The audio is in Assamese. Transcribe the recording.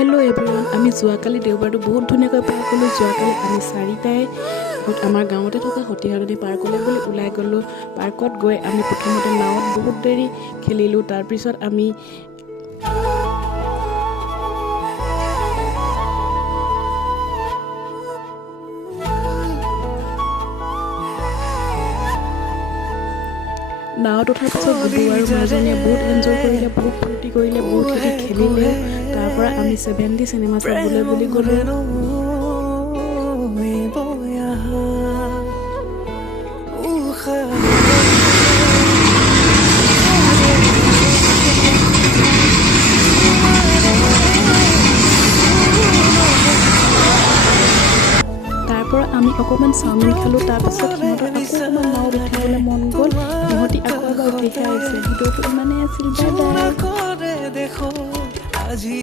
হেল্ল' এভৰিৱান, আমি যোৱাকালি দেওবাৰটো বহুত ধুনীয়াকৈ পাৰ কৰিলোঁ। যোৱাকালি আমি চাৰিটাই আমাৰ গাঁৱতে থকা সতীয়া নদী পাৰ্কলৈ বুলি ওলাই গ'লোঁ। পাৰ্কত গৈ আমি প্ৰথমতে নাৱত বহুত দেৰি খেলিলোঁ। তাৰপিছত আমি নাৱত উঠাৰ পিছত বুবু আৰু মাজনীয়ে বহুত এনজয় কৰিলে, বহুত ফূৰ্তি কৰিলে, বহুত খেলিলে। তাৰ পৰা আমি 7D চিনেমা চাবলৈ বুলি গ'লোঁ। তাৰ পৰা আমি অকণমান চাওমিন খালোঁ। তাৰপিছত সিহঁতৰ আকৌ অকণমান নাৱত উঠিবলৈ মন গ'ল। সিহঁতি আকৌ এবাৰ উঠিহে আহিছে। ভিডিঅ'টো ইমানেই আছিল। Bye bye.